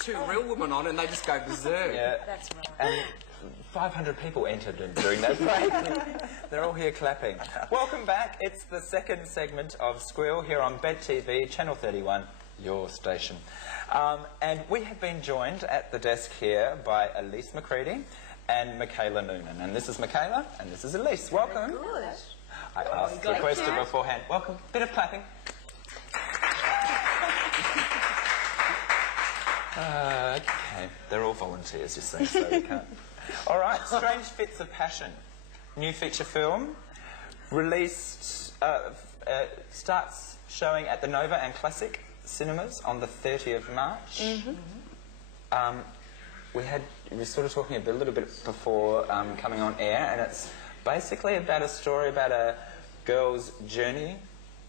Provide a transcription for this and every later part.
Two real women on and they just go berserk. Yeah. That's right. And 500 people entered during that break. They're all here clapping. Welcome back. It's the second segment of Squeal here on Bed TV, Channel 31, your station. And we have been joined at the desk here by Elise McCready and Michaela Noonan. And this is Michaela and this is Elise. Welcome. Good. I asked the question beforehand. Welcome. Bit of clapping. Okay, they're all volunteers, you see, so we can't. All right, Strange Fits of Passion, new feature film, released, starts showing at the Nova and Classic cinemas on the 30th of March. We were sort of talking a little bit before coming on air, and it's basically about a story about a girl's journey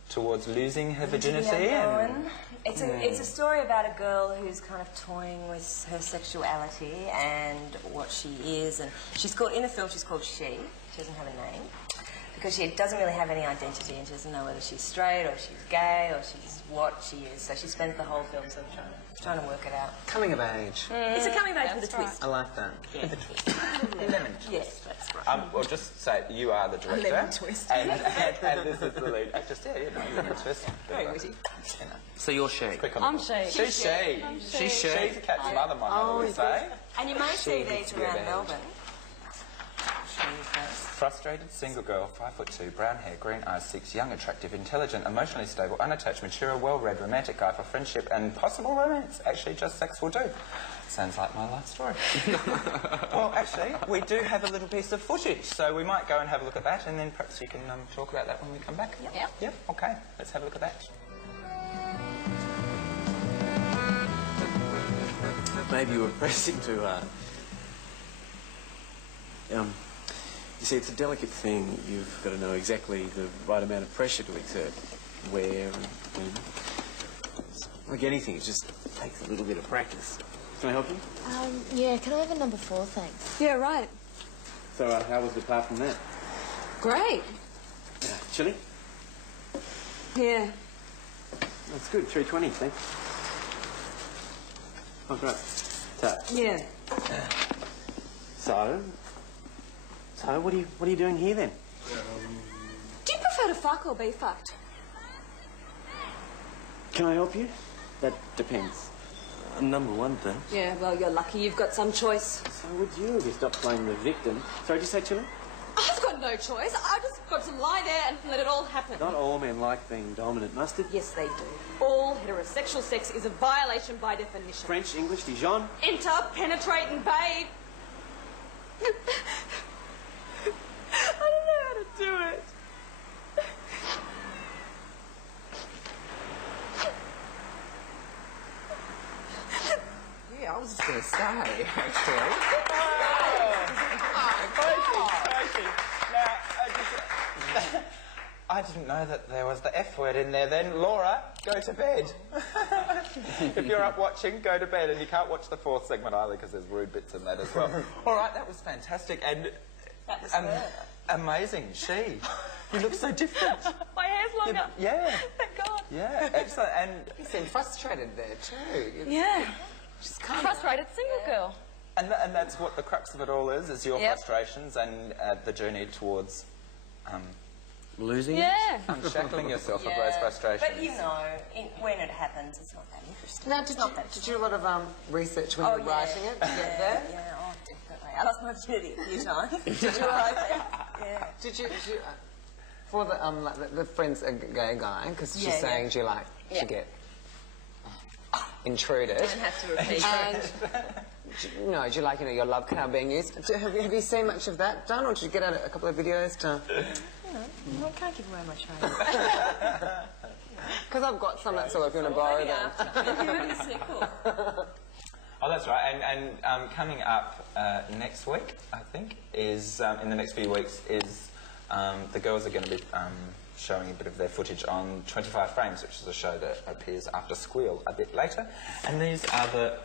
towards losing her virginity. It's a story about a girl who's kind of toying with her sexuality and what she is, and she's called, in the film she's called She. She doesn't have a name because she doesn't really have any identity and she doesn't know whether she's straight or she's gay or she's what she is. So she spends the whole film sort of trying to work it out. Coming of age. It's a coming of age with a twist. I like that. Yeah. With a twist. Lemon twist. Yes, that's right. Well, just say you are the director. Lemon twist. And this is the lead actress. Yeah, you know, lemon twist. Very witty. So you're She. I'm She. She's She. She's She. She's a cat's mother, my mother would say. And you may see these needs to be around about Melbourne. Frustrated single girl, 5'2", brown hair, green eyes, seeks young, attractive, intelligent, emotionally stable, unattached, mature, well-read, romantic guy for friendship and possible romance. Actually, just sex will do. Sounds like my life story. Well, actually, we do have a little piece of footage, so we might go and have a look at that, and then perhaps you can talk about that when we come back. Yep. Yep. Okay. Let's have a look at that. Maybe you were pressing to, you see, it's a delicate thing. You've got to know exactly the right amount of pressure to exert, where and when. Like anything, it just takes a little bit of practice. Can I help you? Yeah, can I have a number 4, thanks? Yeah, right. So, how was it apart from that? Great. Chilly? Yeah. That's good, 320, thanks. Oh, great. Yeah. So, what are you doing here then? Do you prefer to fuck or be fucked? Can I help you? That depends. Number 1 thing. Yeah, well, you're lucky you've got some choice. So would you if you stopped playing the victim. Sorry, did you say Chili? I've got no choice. I've just got to lie there and let it all happen. Not all men like being dominant, mustard. Yes, they do. All heterosexual sex is a violation by definition. French, English, Dijon. Enter, penetrate and bathe. I don't know how to do it. Yeah, I was just going to say, actually. Crazy. Now, I didn't know that there was the F word in there then. Laura, go to bed. If you're up watching, go to bed. And you can't watch the 4th segment either because there's rude bits in that as well. All right, that was fantastic. And That was her. amazing. You look so different. My hair's longer. Yeah. Thank God. Yeah, excellent. And You seem frustrated there too. Yeah. Just calm Frustrated single girl. and that's what the crux of it all is your frustrations and the journey towards losing Yeah. unshackling yourself of those frustrations. But you know, when it happens, it's not that interesting. Now, did you do a lot of research when you were writing it? Yeah, oh, definitely. I lost my virginity a few times. Did you write it? Yeah. Did you for the like the friend's a gay guy because she's Yeah, saying do you like to get intruded? Don't have to repeat. And do you like, your love car being used? Have you seen much of that done, or did you get out a couple of videos to... I can't give away my trade. Because I've got some that sort of, if you want to borrow them. Oh, that's right. And coming up next week, I think, is in the next few weeks, is the girls are going to be showing a bit of their footage on 25 Frames, which is a show that appears after Squeal a bit later. And these are the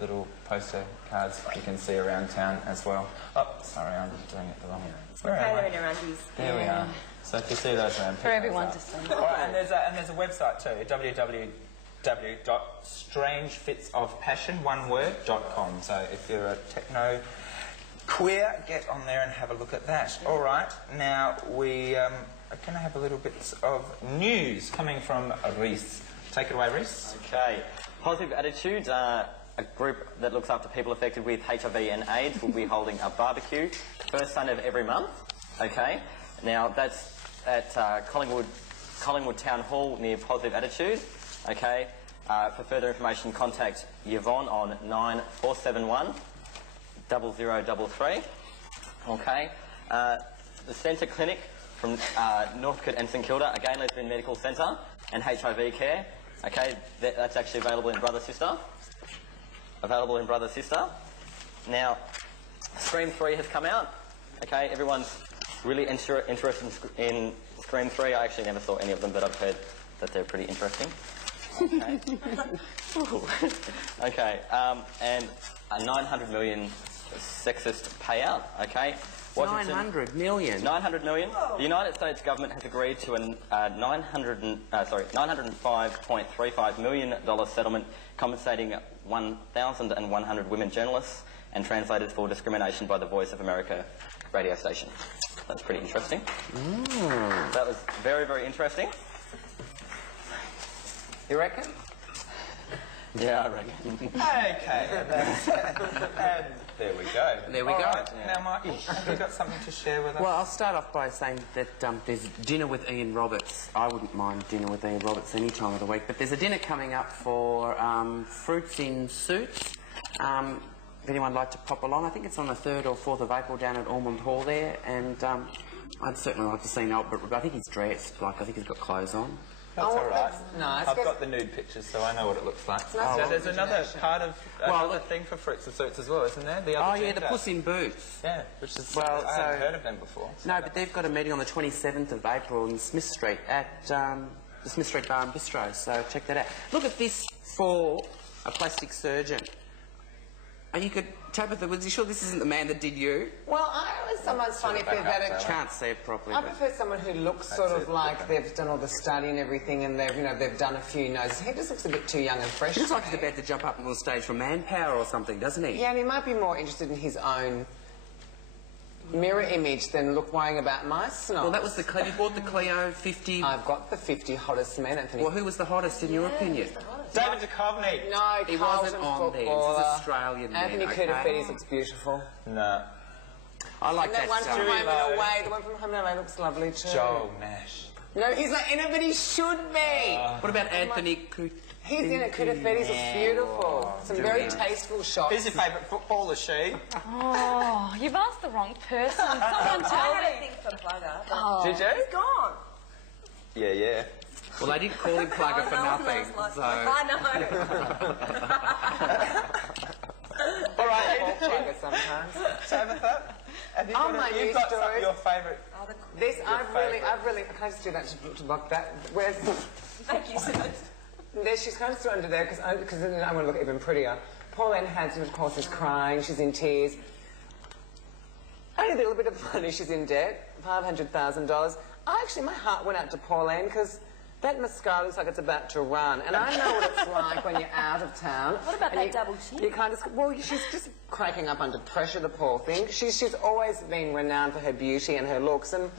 little poster cards you can see around town as well. Oh, sorry, I'm doing it the wrong way. Where am I? There we are. So if you see those around, for everyone to see. All right, and there's a website too, www.strangefitsofpassion.com. So if you're a techno queer, get on there and have a look at that. All right, now we are going to have a little bit of news coming from Reece. Take it away, Reece. Okay. Positive Attitudes, a group that looks after people affected with HIV and AIDS, will be holding a barbecue first Sunday of every month. Okay. Now that's at Collingwood Town Hall near Positive Attitude. Okay. For further information, contact Yvonne on 9471 0033. Okay. The Centre Clinic from Northcote and St Kilda, again Lesbian Medical Centre and HIV care. Okay, that's actually available in Brother Sister. Now, Scream 3 has come out. Okay, everyone's really interested in Scream 3. I actually never saw any of them, but I've heard that they're pretty interesting. Okay. Okay, and a 900 million sexist payout. Okay. 900 million? 900 million. Whoa. The United States government has agreed to a $905.35 million settlement compensating 1,100 women journalists and translators for discrimination by the Voice of America radio station. That's pretty interesting. That was very, very interesting. You reckon? Yeah, I reckon. Okay, and there we go. There we go. Right. Now, Mikey, have you got something to share with us? Well, I'll start off by saying that there's dinner with Ian Roberts. I wouldn't mind dinner with Ian Roberts any time of the week, but there's a dinner coming up for Fruits in Suits. If anyone would like to pop along, I think it's on the 3rd or 4th of April down at Ormond Hall there, and I'd certainly like to see Noel, but I think he's dressed, like I think he's got clothes on. That's all right. Nice. I've got the nude pictures, so I know what it looks like. Nice. There's another part of another thing for Fruits and Suits as well, isn't there? The other the Puss in Boots. Yeah, which is I haven't heard of them before. So no, but they've got a meeting on the 27th of April in Smith Street at the Smith Street Bar and Bistro, so check that out. Look at this for a plastic surgeon. And you could, Tabitha, was you sure this isn't the man that did you? Well, I always sometimes find if they've had a... Can't see it properly. I prefer someone who looks sort of like they've done all the study and everything, and they've done a few noses. He just looks a bit too young and fresh. He looks like he's about to jump up on the stage for Manpower or something, doesn't he? Yeah, and he might be more interested in his own mirror image than worrying about my snot. Well, that was you bought the Clio 50... I've got the 50 hottest men, Anthony. Well, who was the hottest in your opinion? David Duchovny. No, he wasn't on there. He's an Australian man. Anthony Koutafidis looks beautiful. No. I like that one from Home and Away. The one from Home and Away looks lovely too. Joel Nash. No, he's not in it, but he should be. What about Anthony Koutafidis? He's in it. Koutafidis looks beautiful. Some very tasteful shots. Who's your favourite footballer, she? Oh, you've asked the wrong person. Someone tell I me. had a thing for Plugger. Did you? He's gone. Yeah. Well, they didn't call him Plugger for nothing. So. I know. All right. Plugger sometimes. Tabitha, have you news got stories. your favourite? This, I've really, can I just do that to block that? Where's... Thank you, sir. There, she's kind of still under there because then I'm going to look even prettier. Pauline Hanson, of course, is crying. She's in tears. Only a little bit of money. She's in debt, $500,000. My heart went out to Pauline because that mascara looks like it's about to run, and I know what it's like when you're out of town. What about that double chin? You kind of she's just cracking up under pressure. The poor thing. She's always been renowned for her beauty and her looks, and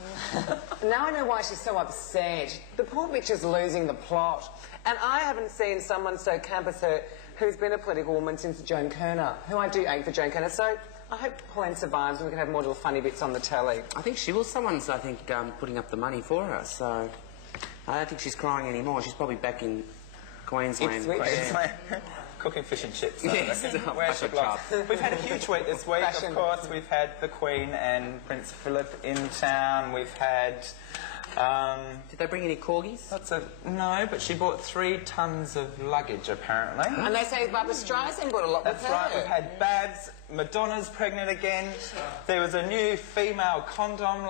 now I know why she's so upset. The poor bitch is losing the plot. And I haven't seen someone so camp as her who's been a political woman since Joan Kerner, who I do ache for Joan Kerner. So I hope Pauline survives and we can have more little funny bits on the telly. I think she was someone's, putting up the money for her, so I don't think she's crying anymore. She's probably back in Queensland. Ipswich. Queensland. cooking fish and chips. Yes. Where's your gloves? We've had a huge week this week, of course. We've had the Queen and Prince Philip in town. We've had... Did they bring any corgis? No, but she bought 3 tons of luggage, apparently. And they say Barbara Streisand bought a lot with her. That's right. We've had Babs. Madonna's pregnant again. There was a new female condom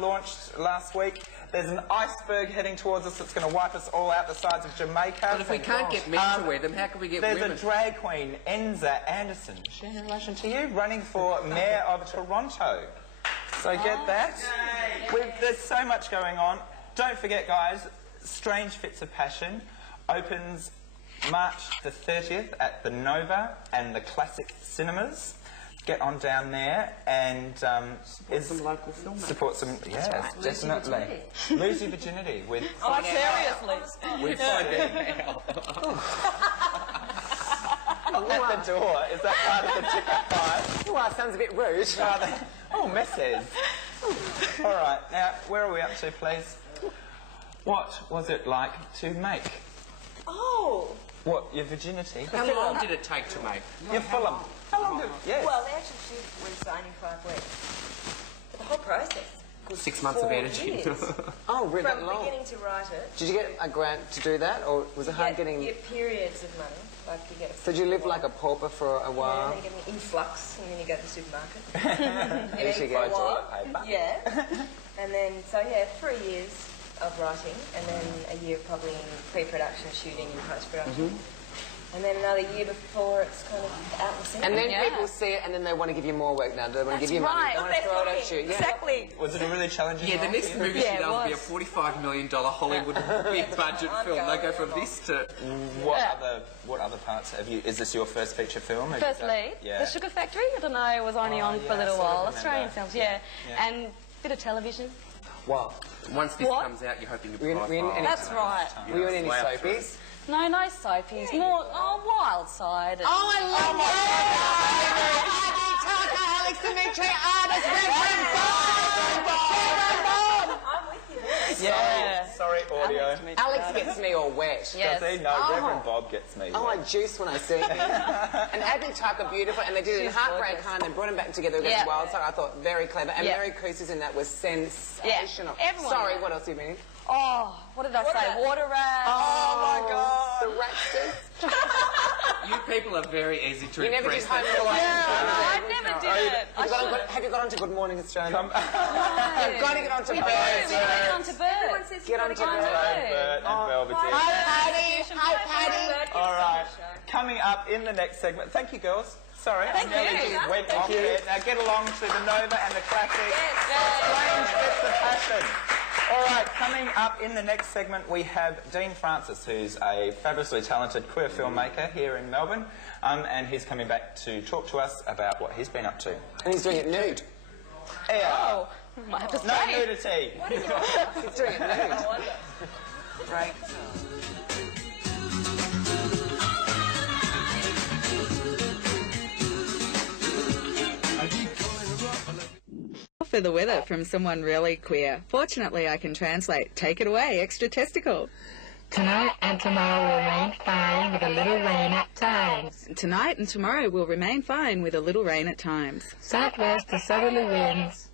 launched last week. There's an iceberg heading towards us that's going to wipe us all out the sides of Jamaica. But if we can't get men to wear them, how can we get women? There's a drag queen, Anderssen, she in relation to you, running for Mayor of Toronto. So get that. There's so much going on. Don't forget, guys, Strange Fits of Passion opens March the 30th at the Nova and the Classic Cinemas. Get on down there and support some local filmmakers. Support some, yes, definitely. Lose your virginity with. Oh, seriously? With now. At the door. Is that part of the ticket price? Well, that sounds a bit rude. Oh, messes. All right, now, where are we up to, please? What was it like to make? Oh. What, your virginity? How long did it take to make? Your Fulham. How long did it? Yes. Well, the actual shoot was only 5 weeks. But the whole process was 6 months of 4 editing. years. Oh, really From long? beginning to write it. Did you get a grant to do that, or was it hard getting... You get periods of money. Like you get So did you live like a pauper for a Yeah, while? and then you get an influx, and then you go to the supermarket. At least you for a get while. toilet paper. Yeah. And then, so yeah, 3 years of writing, and then a year probably in pre-production, shooting and post-production. And then another year before it's kind of out in the cinema. And then people see it and then they want to give you more work now. They want to give you money. They want to throw it at you. Yeah. Exactly. Was it a really challenging Yeah, the role next for you? movie she does will be a $45 million Hollywood big budget film. They go from this to... What other parts have you... Is this your first feature film? Have First you done- lead, Yeah. The Sugar Factory, I don't know, was only on for a yeah, little I sort of while. remember. Australian films, yeah. And bit of television. Wow. Once this What? comes out, you're hoping to We in any- That's right. Were you in any Wow. soapies? No, no soapies. More, Wild Side. And I love Alex Dimitri, artist, Reverend I'm with you there. Yeah. Sorry, audio. Alex gets me all wet. Yes. Does he? No, Reverend Bob gets me. Oh, I juice when I see him. And Abby Tuck are beautiful, and they did it in She's Heartbreak gorgeous. Hunt and brought them back together against Yeah. Wild Side. I thought very clever. And Yeah. Mary Cousins in that was sensational. Yeah, everyone. Sorry, what else have you been in? Oh, what did I say? Water Rat. Oh my God. The Raptors. You people are very easy to You never did impress. Home and Away. I never did it. I should. Have you got onto Good Morning Australia? Come- You've got to get onto We Birds. get onto Everyone Birds. says Get onto I Birds. know. Bert and Belvedere. Hi, Patty. Hi, Patty. All right. Coming up in the next segment. Thank you, girls. Sorry, I Thank nearly you. just went Thank off you. there. Now get along to the Nova and the Classic. Strange Fits of Passion. All right, coming up in the next segment, we have Dean Francis, who's a fabulously talented queer filmmaker here in Melbourne, and he's coming back to talk to us about what he's been up to. And he's doing it nude. Yeah. Oh, might have to No say. nudity. He's doing it nude. Right. For the weather from someone really queer. Fortunately, I can translate. Take it away, extra testicle. Tonight and tomorrow will remain fine with a little rain at times. Tonight and tomorrow will remain fine with a little rain at times. Southwest to southerly winds,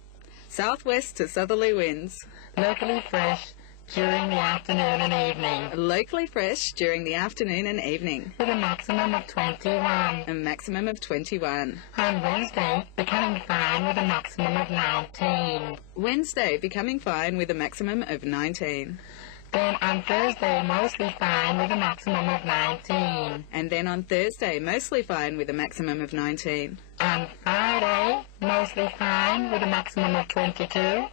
Southwest to southerly winds. locally fresh during the afternoon and evening, Locally fresh during the afternoon and evening. with a maximum of 21. A maximum of 21. On Wednesday, becoming fine with a maximum of 19. Wednesday becoming fine with a maximum of 19. Then on Thursday, mostly fine with a maximum of 19. And then on Thursday, mostly fine with a maximum of 19. On Friday, mostly fine with a maximum of 22.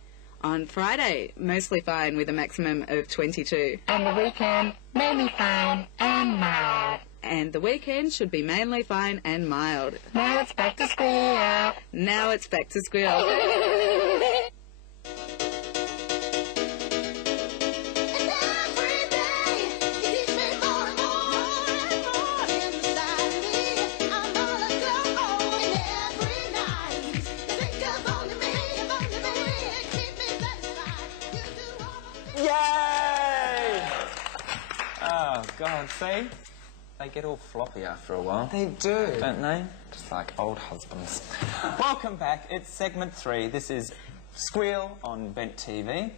On Friday, mostly fine with a maximum of 22. And the weekend, mainly fine and mild. And the weekend should be mainly fine and mild. Now it's back to Squeal. Now it's back to Squeal. Yay! Oh, God, see? They get all floppy after a while. They do. Don't they? Just like old husbands. Welcome back. It's segment 3. This is Squeal on Bent TV.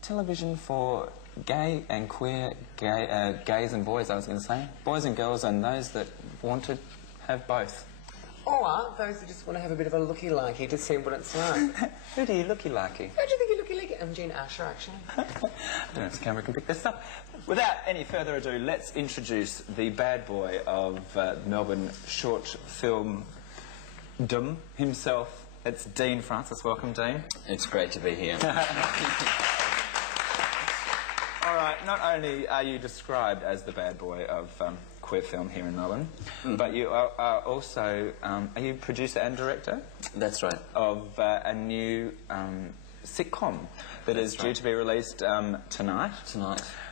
Television for gay and queer, gays and boys, I was going to say. Boys and girls and those that want to have both. Or those who just want to have a bit of a looky-likey to see what it's like. Who do you looky-likey? Who do you think you looky-likey? I'm Jean Asher, actually. I don't know if the camera can pick this up. Without any further ado, let's introduce the bad boy of Melbourne short film himself. It's Dean Francis. Welcome, Dean. It's great to be here. All right, not only are you described as the bad boy of queer film here in Melbourne, but you are also, are you producer and director? That's right. Of a new sitcom that is due to be released tonight.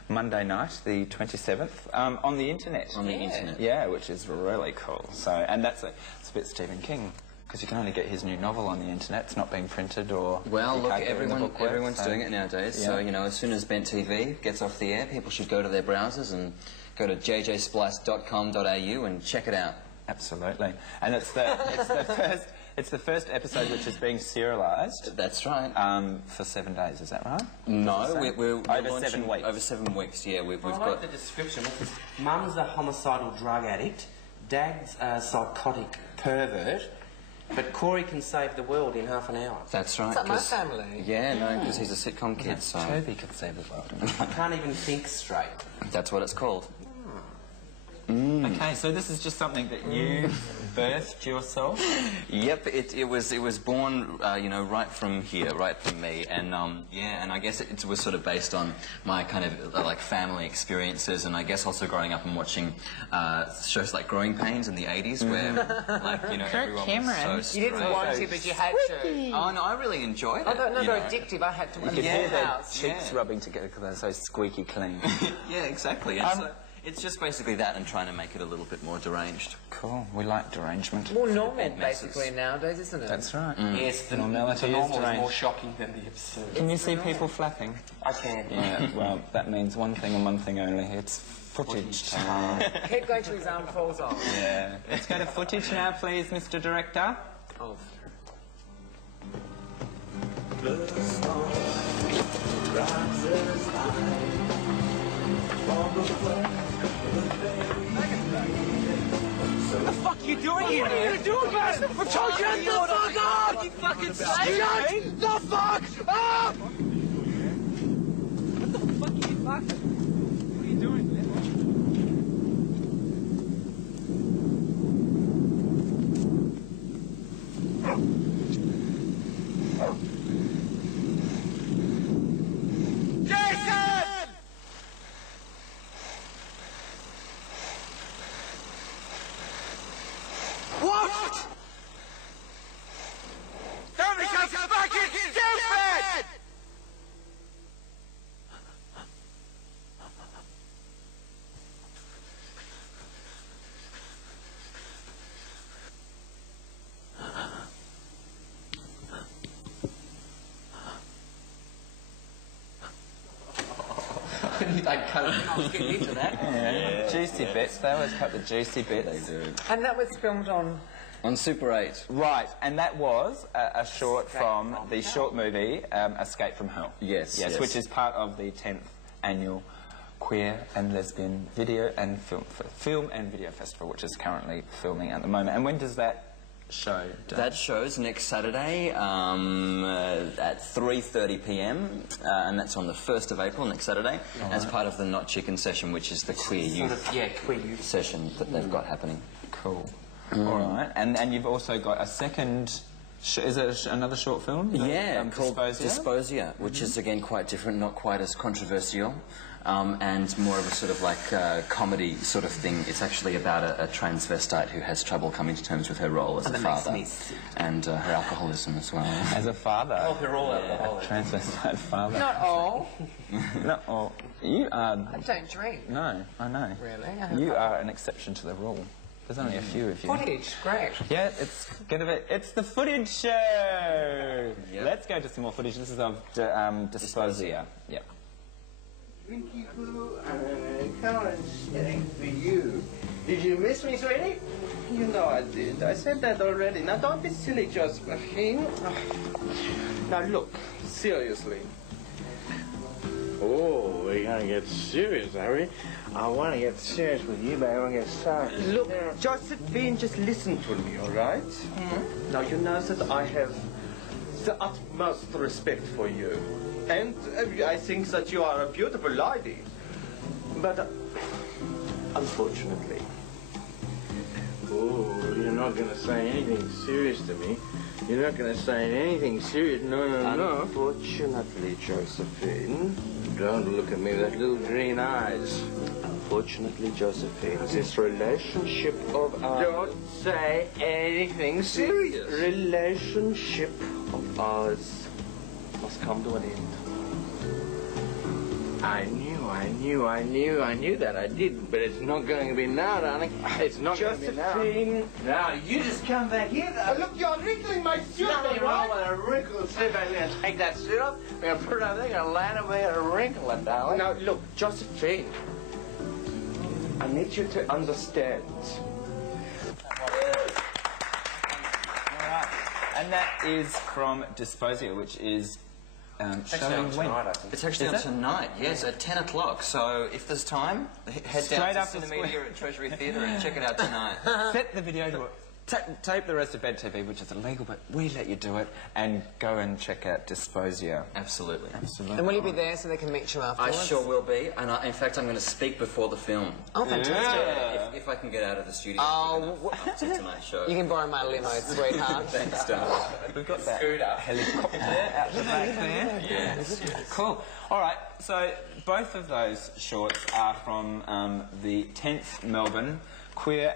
Monday night, the 27th, on the internet. On the internet. Yeah, which is really cool. So, and it's a bit Stephen King, because you can only get his new novel on the internet. It's not being printed or... Well, look, everyone's doing it nowadays. Yeah. So, you know, as soon as Bent TV gets off the air, people should go to their browsers and go to jjsplice.com.au and check it out. Absolutely. And it's the first episode which is being serialised. That's right. For 7 days, is that right? No, we're over 7 weeks. Over 7 weeks, yeah. We've got the description. Mum's a homicidal drug addict, Dad's a psychotic pervert, but Corey can save the world in half an hour. That's right. Is that my family? Yeah, no, because he's a sitcom kid, so... Toby can save the world. I can't even think straight. That's what it's called. Okay, so this is just something that you birthed yourself? Yep, it was born, you know, right from here, right from me, and yeah, and I guess it was sort of based on my kind of like family experiences, and I guess also growing up and watching shows like Growing Pains in the 80s, where like you know everyone was so you didn't want to, but you had to. Oh no, I really enjoyed it. Oh, no, they're addictive. I had to. You could hear their cheeks rubbing together because they're so squeaky clean. Yeah, exactly. And so it's just basically that and trying to make it a little bit more deranged. Cool. We like derangement. More normal, basically, nowadays, isn't it? That's right. Yes, the normality is deranged. More shocking than the absurd. Can you see people flapping? I can. Yeah, well, that means one thing and one thing only. It's footage time. Keep going till his arm falls off. Yeah. Let's go to footage now, please, Mr. Director. Oh. What the fuck are you doing here? What are you gonna do about it? I told you shut the fuck up! You fucking shut the fuck up! What the fuck are you fucking? What are you doing, man? What? Don't become fucking stupid! I was getting into that. Yeah. Juicy bits. They always cut the juicy bits. They do. And that was filmed on... On Super 8. Right, and that was a short from the short movie Escape from Hell. Yes, yes. Which is part of the 10th annual Queer and Lesbian Video and Film and Video Festival, which is currently filming at the moment. And when does that show? That show's next Saturday at 3:30 p.m. And that's on the 1st of April, next Saturday, as part of the Not Chicken session, which is the queer youth, queer youth session that they've got happening. Cool. All right, and you've also got a second... Is it another short film? Yeah, called Disposia, which is again quite different, not quite as controversial, and more of a sort of like comedy sort of thing. It's actually about a transvestite who has trouble coming to terms with her role as a father and her alcoholism as well. As a father? Oh, they're all alcoholics. Transvestite father. Not all. Not all. You are... I don't drink. No, I know. Really? You are an exception to the rule. There's only a few of you. Footage, great. Yeah, it's the footage show! Yep. Let's go to some more footage. This is of Disposia. Yep. Winky Pooh, I Karen's sitting for you. Did you miss me, sweetie? You know I did. I said that already. Now, don't be silly, Josephine. Now, look, seriously. Oh, we're going to get serious, are we? I want to get serious with you, but I want to get sorry. Look, Josephine, just listen to me, all right? Now, you know that I have the utmost respect for you. And I think that you are a beautiful lady. But, unfortunately... Oh, you're not going to say anything serious to me. You're not going to say anything serious. No, no, no. Unfortunately, Josephine, don't look at me with little green eyes. Unfortunately, Josephine, this relationship of ours... Don't say anything serious. This relationship of ours must come to an end. I knew that. I did, but it's not going to be now, darling. It's not going to be now. Josephine. Now, you just come back here. Look, you're wrinkling my suit. Nothing wrong with a wrinkle suit. I'm going to take that suit off. We're going to put it on there. We're going to land it. We're going to wrinkle it, darling. Now, look, Josephine. I need you to understand. All right. And that is from Disposia, which is... Actually tonight, I think. It's actually on tonight, yes, at 10 o'clock. So if there's time, head down to Cinemedia at Treasury Theatre and check it out tonight. Set the video to it. Tape the rest of Bed TV, which is illegal, but we let you do it, and go and check out Disposia. Absolutely. Absolutely. And will you be there so they can meet you afterwards? I sure will be, and in fact I'm going to speak before the film. Oh, fantastic. Yeah, if I can get out of the studio after tonight's show. You can borrow my limo, sweetheart. Thanks, darling. We've got that helicopter out the back there. Yes. Cool. All right, so both of those shorts are from the 10th Melbourne Queer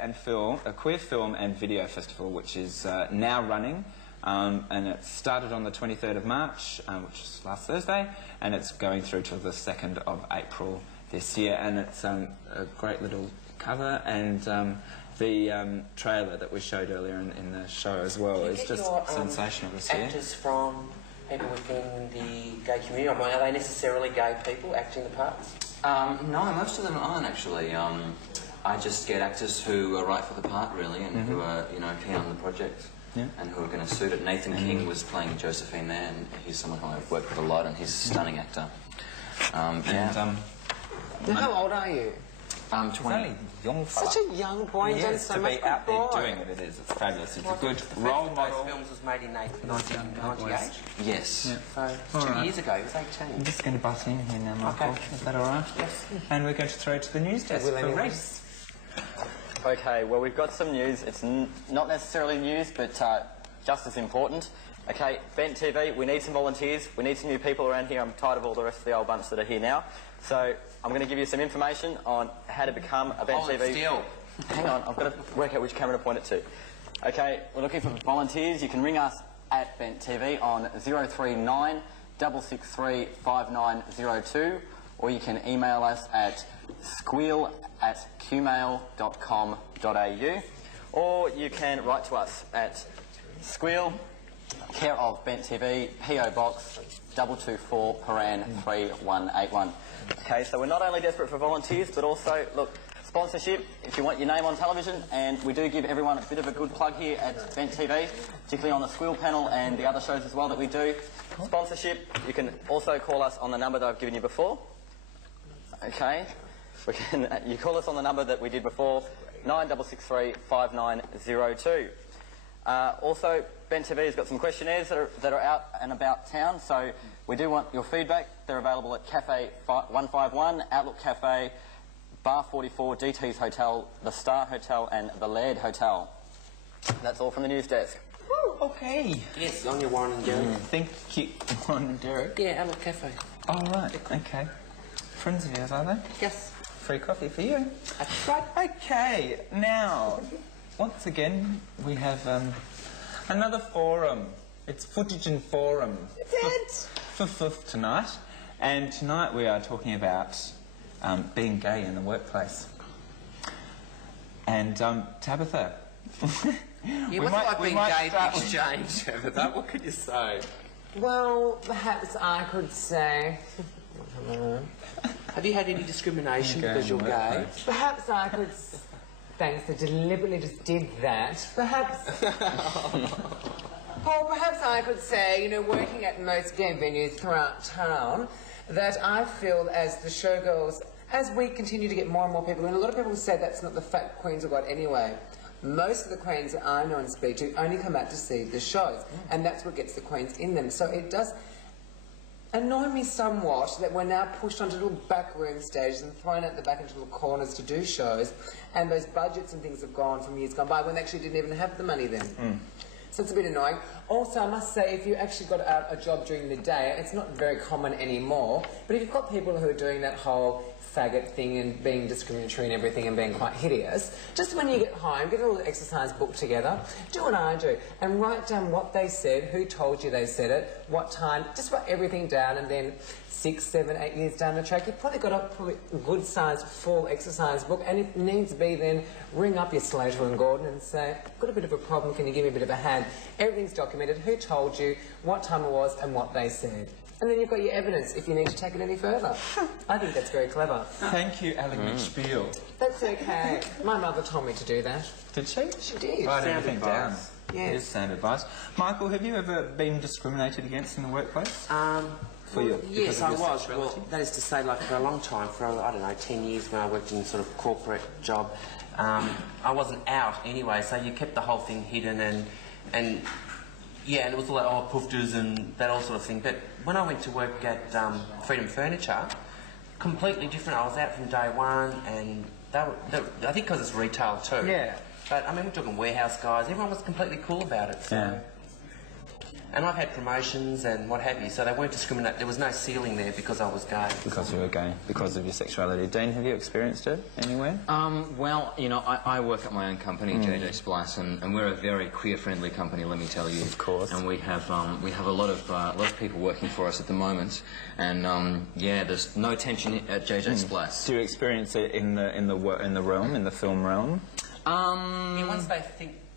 Film and Video Festival, which is now running, and it started on the 23rd of March, which is last Thursday, and it's going through to the 2nd of April this year, and it's a great little cover, and the trailer that we showed earlier in the show as well is just sensational this year. Actors from people within the gay community, I mean, are they necessarily gay people acting the parts? No, most of them aren't actually. I just get actors who are right for the part, really, and who are, you know, keen on the project, and who are going to suit it. Nathan King was playing Josephine there, and he's someone who I've worked with a lot, and he's a stunning actor. How old are you? I'm 20. Young Such a young boy, and done so to much be out there good boy. doing what it is, it's fabulous. It's a good role model. Those films was made in 1998. Yes. So 2 years ago, he was 18. I'm just going to butt in here now, Michael. Okay. Is that all right? Yes. And we're going to throw to the news desk for Reece. Okay, well, we've got some news. It's not necessarily news, but just as important. Okay, Bent TV, we need some volunteers. We need some new people around here. I'm tired of all the rest of the old bunch that are here now. So I'm going to give you some information on how to become a Bent TV... Still. Hang on, I've got to work out which camera to point it to. Okay, we're looking for volunteers. You can ring us at Bent TV on 039 663 5902, or you can email us at squeal@qmail.com.au, or you can write to us at Squeal, care of Bent TV, PO Box 224 Paran 3181. Okay, so we're not only desperate for volunteers, but also, look, sponsorship, if you want your name on television, and we do give everyone a bit of a good plug here at Bent TV, particularly on the Squeal panel and the other shows as well that we do. Sponsorship, you can also call us on the number that I've given you before. Okay, you call us on the number that we did before, 9663 5902. Also, Bent TV has got some questionnaires that are out and about town, so we do want your feedback. They're available at Cafe 151, Outlook Cafe, Bar 44, DT's Hotel, the Star Hotel and the Laird Hotel. That's all from the news desk. Woo, okay. Yes, on your Warren and Derek. Thank you, Warren and Derek. Yeah, Outlook Cafe. Oh, right, okay. Friends of yours, are they? Yes. Free coffee for you. That's right. Okay, now, once again, we have another forum. It's Footage and Forum. For fifth tonight. And tonight we are talking about being gay in the workplace. And Tabitha. Yeah, what's like being gay at the exchange, Tabitha? What could you say? Well, perhaps I could say... Have you had any discrimination because you're gay? Perhaps I could... Thanks, I deliberately just did that. Perhaps... Paul, perhaps I could say, you know, working at most gay venues throughout town, that I feel as the showgirls, as we continue to get more and more people, and a lot of people say that's not the fact queens have got anyway. Most of the queens that I know and speak to only come out to see the shows, and that's what gets the queens in them. So it does annoy me somewhat that we're now pushed onto little backroom stages and thrown out the back into little corners to do shows, and those budgets and things have gone from years gone by when they actually didn't even have the money then. So it's a bit annoying. Also, I must say, if you actually got out a job during the day, it's not very common anymore, but if you've got people who are doing that whole faggot thing and being discriminatory and everything and being quite hideous, just when you get home, get a little exercise book together, do what I do, and write down what they said, who told you they said it, what time, just write everything down, and then 6, 7, 8 years down the track, you've probably got a good-sized full exercise book, and if needs be, then ring up your Slater and Gordon and say, I've got a bit of a problem, can you give me a bit of a hand? Everything's documented, who told you, what time it was, and what they said. And then you've got your evidence if you need to take it any further. I think that's very clever. Thank you, Squeal. That's okay. My mother told me to do that. Did she? She did. Write everything down. Yes. It is sound advice. Michael, have you ever been discriminated against in the workworkplace? Yes, I was. Well, that is to say, like, for a long time, for, I don't know, 10 years when I worked in sort of corporate job, I wasn't out anyway, so you kept the whole thing hidden and yeah, and it was all like, oh, poofters and that all sort of thing. But when I went to work at Freedom Furniture, completely different. I was out from day one, and I think because it's retail too. Yeah. But, I mean, we're talking warehouse guys. Everyone was completely cool about it, so... Yeah. And I've had promotions and what have you, so they weren't discriminating. There was no ceiling there because I was gay. Because you were gay, because of your sexuality. Dean, have you experienced it anywhere? Well, you know, I work at my own company, JJ Splice, and we're a very queer-friendly company, let me tell you. Of course. And we have a lot of people working for us at the moment, and yeah, there's no tension at JJ Splice. Do you experience it in the realm, in the film realm? Yeah,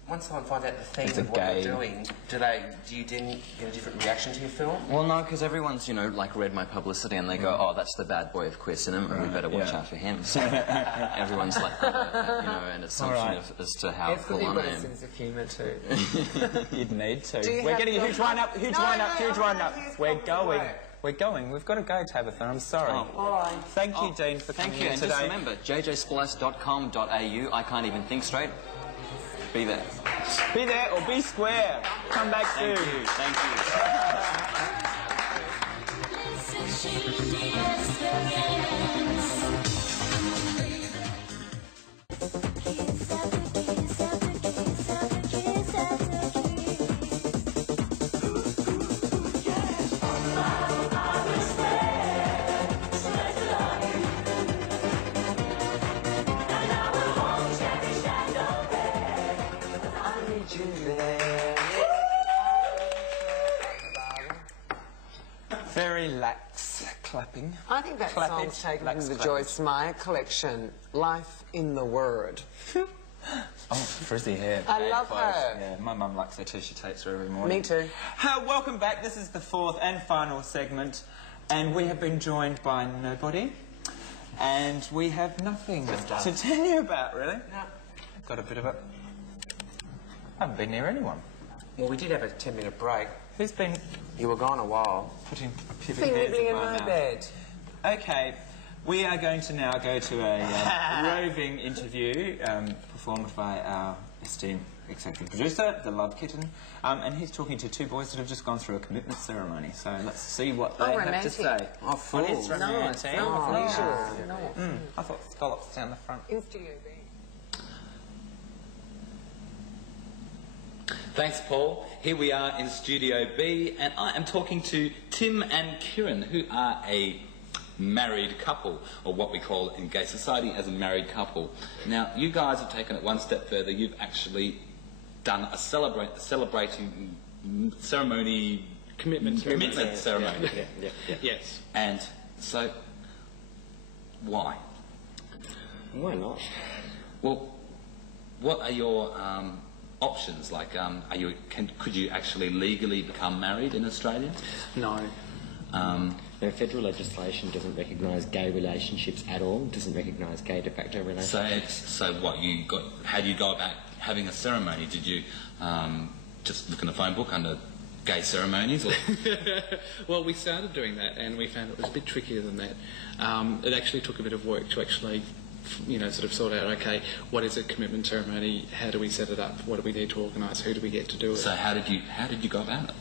once someone finds out the theme of what you're doing, do you then get a different reaction to your film? Well, no, because everyone's, you know, like, read my publicity and they go, oh, that's the bad boy of queer cinema, and we better watch out for him. So everyone's like, you know, an assumption as to how cool I am. It's a sense of humour too. You'd need to. We're getting a huge wind-up, huge wind-up. We're going. We've got to go, Tabitha. I'm sorry. Oh. All right. Thank you, Dean, for coming in today. Just remember, jjsplice.com.au. I can't even think straight. Be there. Be there or be square. Come back soon. Thank Very lax clapping. I think that song's taken from the Joyce Meyer collection, Life in the Word. Oh, frizzy hair. I love her. Yeah, my mum likes her too. She takes her every morning. Me too. Welcome back. This is the fourth and final segment, and we have been joined by nobody, and we have nothing to tell you about, really. No. Got a bit of a... I haven't been near anyone. Well, we did have a 10-minute break. Who's been... You were gone a while. Putting pubic hairs in my bed. Okay, we are going to now go to a roving interview performed by our esteemed executive producer, the Love Kitten, and he's talking to two boys that have just gone through a commitment ceremony. So let's see what they have to say. Oh, full. It's romantic. I thought scallops down the front. In Studio B. Thanks, Paul. Here we are in Studio B, and I am talking to Tim and Kieran, who are a married couple, or what we call in gay society as a married couple. Now, you guys have taken it one step further. You've actually done a celebrating ceremony... Commitment ceremony. Yeah. Yes. And so, why? Why not? Well, what are your... options? Like, could you actually legally become married in Australia? No. Federal legislation doesn't recognise gay relationships at all, doesn't recognise gay de facto relationships. So what, how do you go about having a ceremony? Did you just look in the phone book under gay ceremonies? Or? Well, we started doing that and we found it was a bit trickier than that. It actually took a bit of work to actually sort of sort out, okay, what is a commitment ceremony, how do we set it up, what do we need to organise, who do we get to do it? So how did you go about it?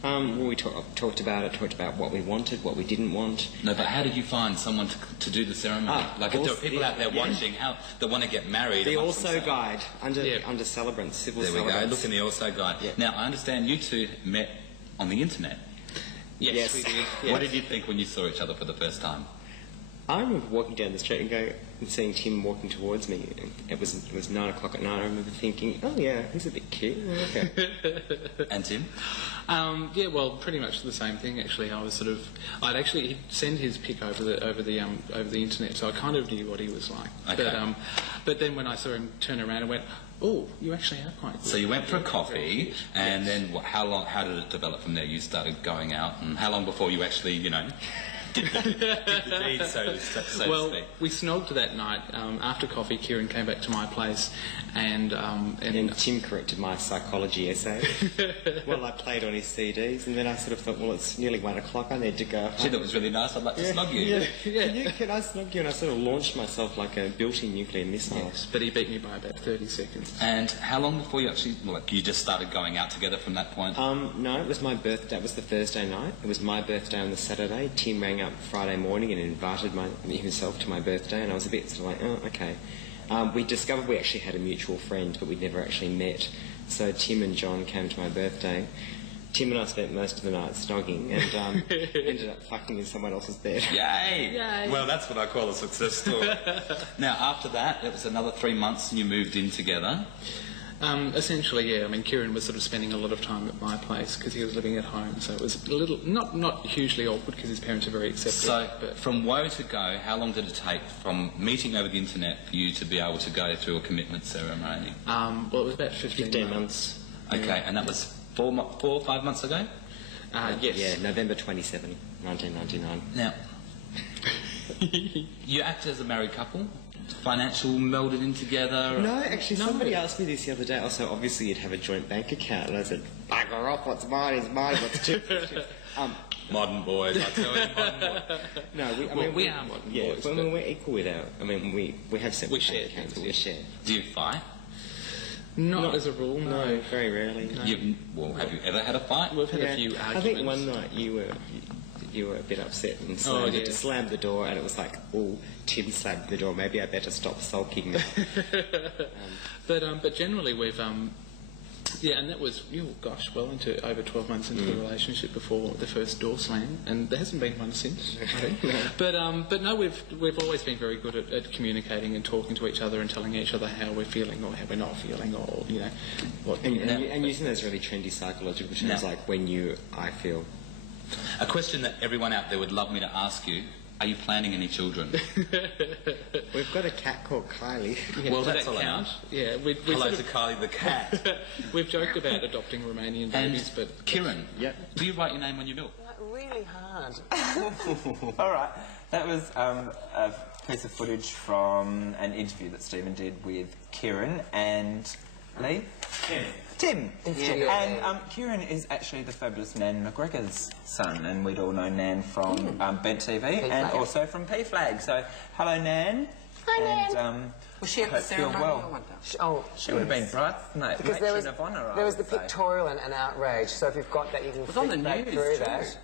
Well, we talked about what we wanted, what we didn't want. No, but how did you find someone to do the ceremony? Like, if there are people out there watching that want to get married. The Also Guide, under celebrants, civil there celebrants. There we go, look in the Also Guide. Yeah. Now, I understand you two met on the internet. Yes, we did. Yes. What did you think when you saw each other for the first time? I remember walking down the street and seeing Tim walking towards me. It was 9 o'clock at night. I remember thinking, oh yeah, he's a bit cute. Okay. And Tim? Yeah, well, pretty much the same thing actually. I'd actually send his pic over the internet, so I kind of knew what he was like. Okay. But then when I saw him turn around and went, oh, you actually are quite good. So you went for a coffee, and then how did it develop from there? You started going out, and how long before you actually, did the deed, so to speak? Well, we snogged that night. After coffee, Kieran came back to my place and Tim corrected my psychology essay while I played on his CDs, and then I sort of thought, well, it's nearly 1 o'clock, I need to go home. Gee, that was really nice, I'd like to snog you. Yeah. Can I snog you? And I sort of launched myself like a built-in nuclear missile. Yes, but he beat me by about 30 seconds. And how long before you actually, you just started going out together from that point? No, it was my birthday. It was the Thursday night. It was my birthday on the Saturday. Tim rang up Friday morning and invited himself to my birthday, and I was a bit sort of like, oh, okay. We discovered we actually had a mutual friend, but we'd never actually met. So Tim and John came to my birthday. Tim and I spent most of the night snogging and ended up fucking in someone else's bed. Yay! Yay! Well, that's what I call a success story. Now, after that, it was another 3 months and you moved in together. Essentially, yeah. I mean, Kieran was sort of spending a lot of time at my place because he was living at home, so it was a little, not hugely awkward because his parents are very accepting. So, from woe to go, how long did it take from meeting over the internet for you to be able to go through a commitment ceremony? Well, it was about 15 months. Okay, yeah. And that was 4 or 5 months ago? Yes. Yeah, November 27, 1999. Now, you act as a married couple? Financial melded in together? No, actually, somebody asked me this the other day. Also, obviously, you'd have a joint bank account, and I said, bugger off, what's mine is mine, what's two? Modern boys, I tell you, modern boys. No, we are modern boys. But we're equal with our. I mean, we have separate bank accounts, but we share. Do you fight? Not as a rule, no. Very rarely. No. Have you ever had a fight? We've had a few arguments. I think one night you were a bit upset and slammed the door, and it was like, oh, Tim slammed the door, maybe I better stop sulking now. But generally we've and that was well into over 12 months into the relationship before the first door slam, and there hasn't been one since, I think. But no, we've always been very good at communicating and talking to each other and telling each other how we're feeling or how we're not feeling, or what. And using those really trendy psychological terms like when I feel. A question that everyone out there would love me to ask you: are you planning any children? We've got a cat called Kylie. Yeah, well, that's all I know. Yeah, hello to Kylie the cat. We've joked about adopting Romanian babies, but Kieran, do you write your name on your bill? Really hard. All right, that was a piece of footage from an interview that Stephen did with Kieran and Lee. Tim. And Kieran is actually the fabulous Nan McGregor's son, and we'd all know Nan from Bent TV and also from P-Flag. So, hello, Nan. Hi, Nan. Was she at the ceremony? She would have been bridesmaid, because matron of honour. There was the pictorial and outrage, so if you've got that, you can flick back through that.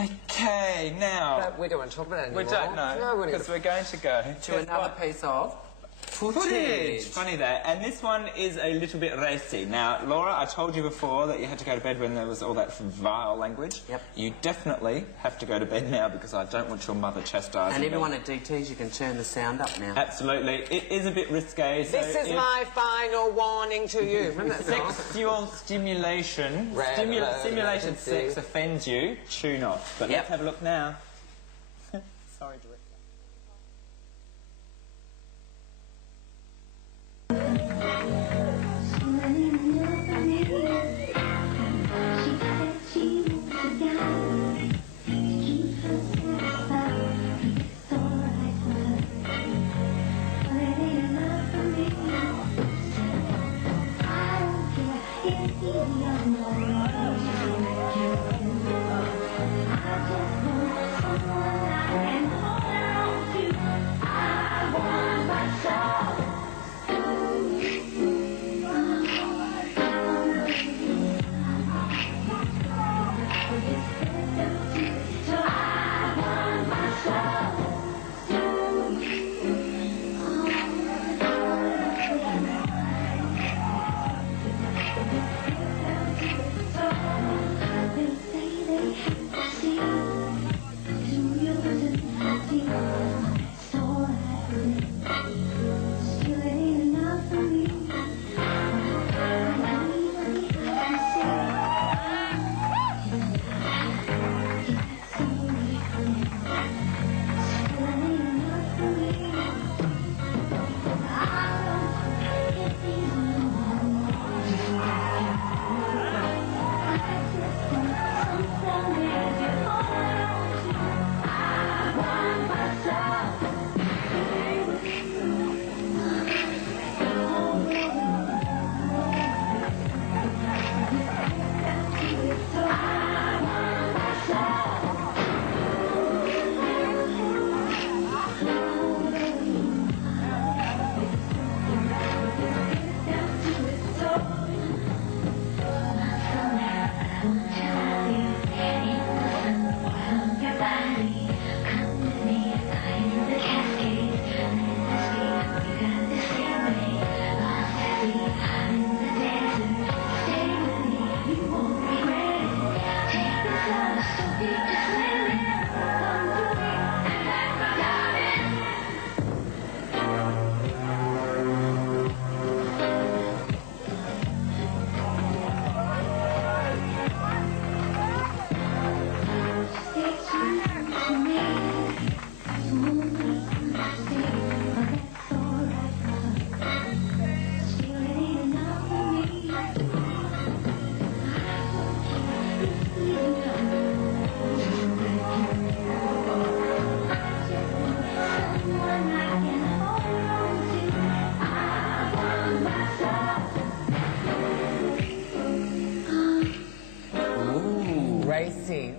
Okay, now... But we don't want to talk about it anymore. We don't know, because we're going to go to another piece of... Footage! Funny that. And this one is a little bit racy. Now, Laura, I told you before that you had to go to bed when there was all that vile language. Yep. You definitely have to go to bed now because I don't want your mother chastising And everyone at DT's, you can turn the sound up now. Absolutely. It is a bit risque. So this is my final warning to you. Sexual stimulation. Simulated sex offends you. Tune off. But let's have a look now. Sorry, director.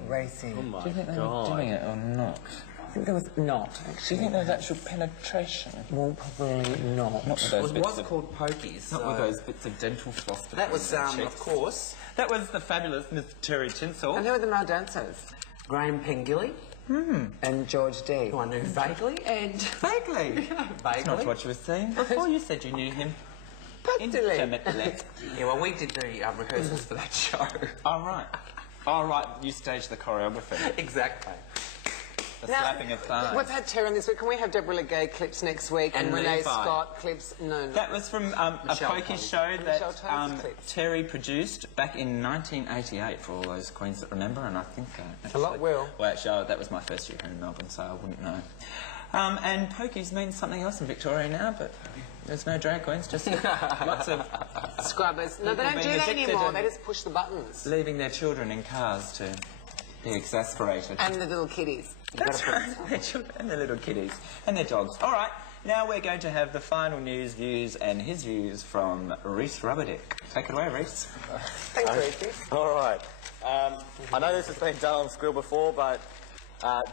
racy. Oh my Do you think they were doing it or not? I think there was not, Do you actually. think there was actual penetration? Well, probably not. Not with It those was bits called pokies. Not with those bits of dental floss. to That put was, in their of cheeks. course, That was the fabulous Miss Terry Tinsel. And who are the male dancers? Graham Pengilly, And George D. who I knew vaguely, and... Vaguely. That's not vaguely. what you were saying before. You said you knew him. Intimately. Intimately. Yeah, well, we did the rehearsals for that show. All right. All right, you staged the choreography. Exactly. The slapping of thighs. We've had Terry this week. Can we have Deborah Legay clips next week? And Renee Levi. Scott clips? No. That was from a pokey show Michelle that Toad's clips. Terry produced back in 1988 for all those queens that remember, and I think... A lot will. Well, actually, that was my first year here in Melbourne, so I wouldn't know. And pokies means something else in Victoria now, but there's no drag queens, just lots of... Scrubbers. No, they people don't do being that addicted anymore. and They just push the buttons. leaving their children in cars to be exasperated. And the little kiddies. That's right, their children and their little kitties. And their dogs. All right, now we're going to have the final news, views, and his views from Reece Radovanovic. Take it away, Reece. Thanks, Reece. All right. I know this has been done on Squeal before, but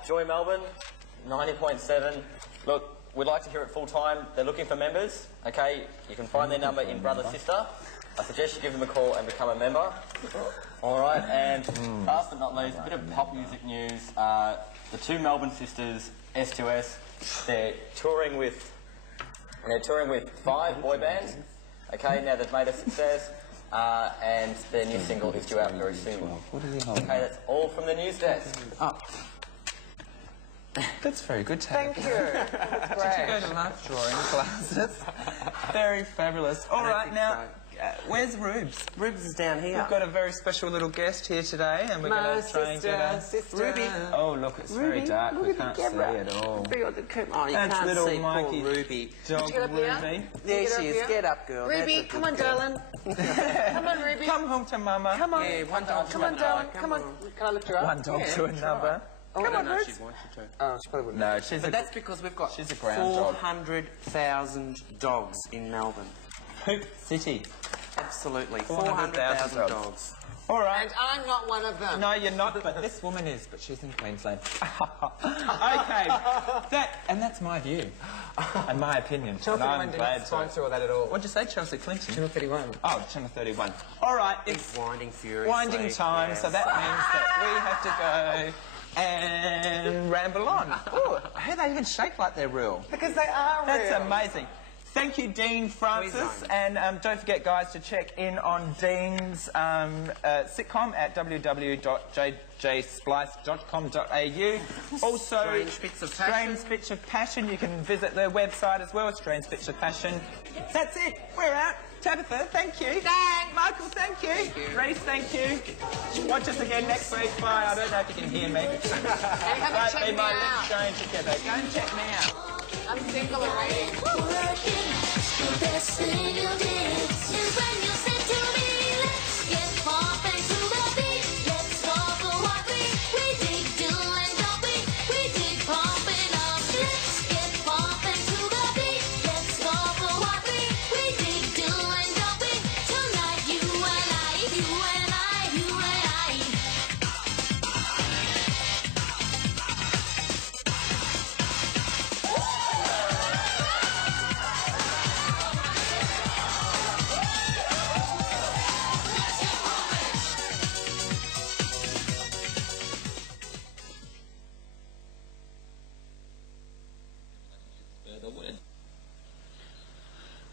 Joy Melbourne, 90.7. Look, we'd like to hear it full time. They're looking for members. Okay, you can find their number in Brother Sister. I suggest you give them a call and become a member. All right, and last but not least, a bit of pop music news. The two Melbourne sisters, S2S, they're touring with 5 boy bands. Okay, now they've made a success, and their new single is due out very soon. Okay, that's all from the news desk. Oh. That's very good, Thank you. That's great. Did you go to life drawing classes? Very fabulous. All right, now, where's Rubes? Rubes is down here. We've got a very special little guest here today, and we're going to try and get a... Ruby. Oh, look, it's very dark. We can't see at all. Oh, you That's can't little see Mikey. poor Ruby. Dog get up here? Ruby. There she is. Get up, girl. Ruby, come on, darling. Come on, Ruby. Come home to Mama. Come on. Yeah, one dog Come on, darling. Come on. Can I lift her up? One dog to another. Oh, I don't know if Rubes. she'd want you to. Oh, she probably wouldn't. No, she's But that's because we've got she's a ground dog. 400,000 dogs in Melbourne. Poop City. Absolutely. 400,000 400,000 dogs. All right. And I'm not one of them. No, you're not, but this woman is, but she's in Queensland. Okay, that's my view and my opinion. Channel and I'm 31 glad didn't sponsor all that at all. What'd you say, Chelsea Clinton? Channel 31. Oh, Channel 31. All right, it's Winding furiously. winding time, yes. so that means that we have to go and ramble on. Oh, how they even shake like they're real. Because they are That's real. amazing. Thank you, Dean Francis, and don't forget, guys, to check in on Dean's sitcom at www.jjsplice.com.au. Also, Strange Bits of Passion. You can visit their website as well, Strange Bits of Passion. That's it. We're out. Tabitha, thank you. Thanks. Michael, thank you. Reece, thank you. Watch us again next week. Bye. I don't know if you can hear me. And come and check me my out. lips going together. Go and check me out. I'm single and waiting. The best thing you did is when you said to me, let's get poppin' to the beat. Let's go for what we dig, do and don't we dig poppin' up. Let's get poppin' to the beat. Let's go for what we dig, do and don't we. Tonight you and I, you and I, you and I.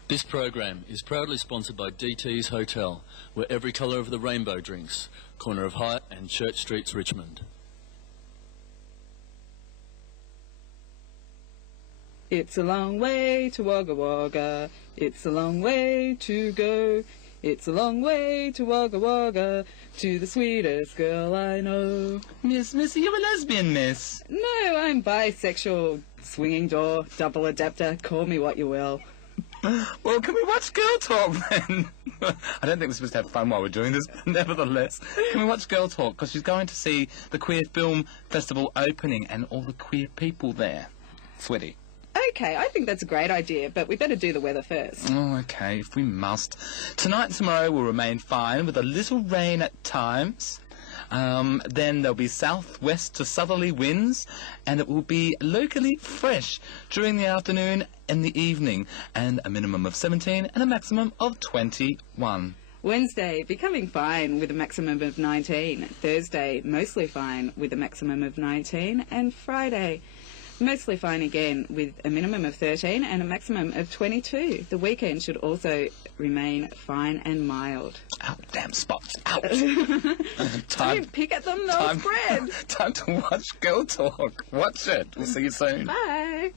This program is proudly sponsored by DT's Hotel, where every colour of the rainbow drinks, corner of Hyatt and Church Streets, Richmond. It's a long way to Wagga Wagga. It's a long way to go. It's a long way to Wagga Wagga, to the sweetest girl I know. Miss, you're a lesbian, miss. No, I'm bisexual, swinging door, double adapter, call me what you will. Well, can we watch Girl Talk then? I don't think we're supposed to have fun while we're doing this, but nevertheless, can we watch Girl Talk? Because she's going to see the Queer Film Festival opening and all the queer people there. Sweaty. Okay, I think that's a great idea, but we better do the weather first. Oh, okay, if we must. Tonight and tomorrow will remain fine with a little rain at times. Then there'll be southwest to southerly winds, and it will be locally fresh during the afternoon and the evening, and a minimum of 17 and a maximum of 21. Wednesday, becoming fine with a maximum of 19. Thursday, mostly fine with a maximum of 19. And Friday, mostly fine again with a minimum of 13 and a maximum of 22. The weekend should also remain fine and mild. Ow, damn spots. Ouch. Don't pick at them, they'll spread. Time to watch Girl Talk. Watch it. We'll see you soon. Bye.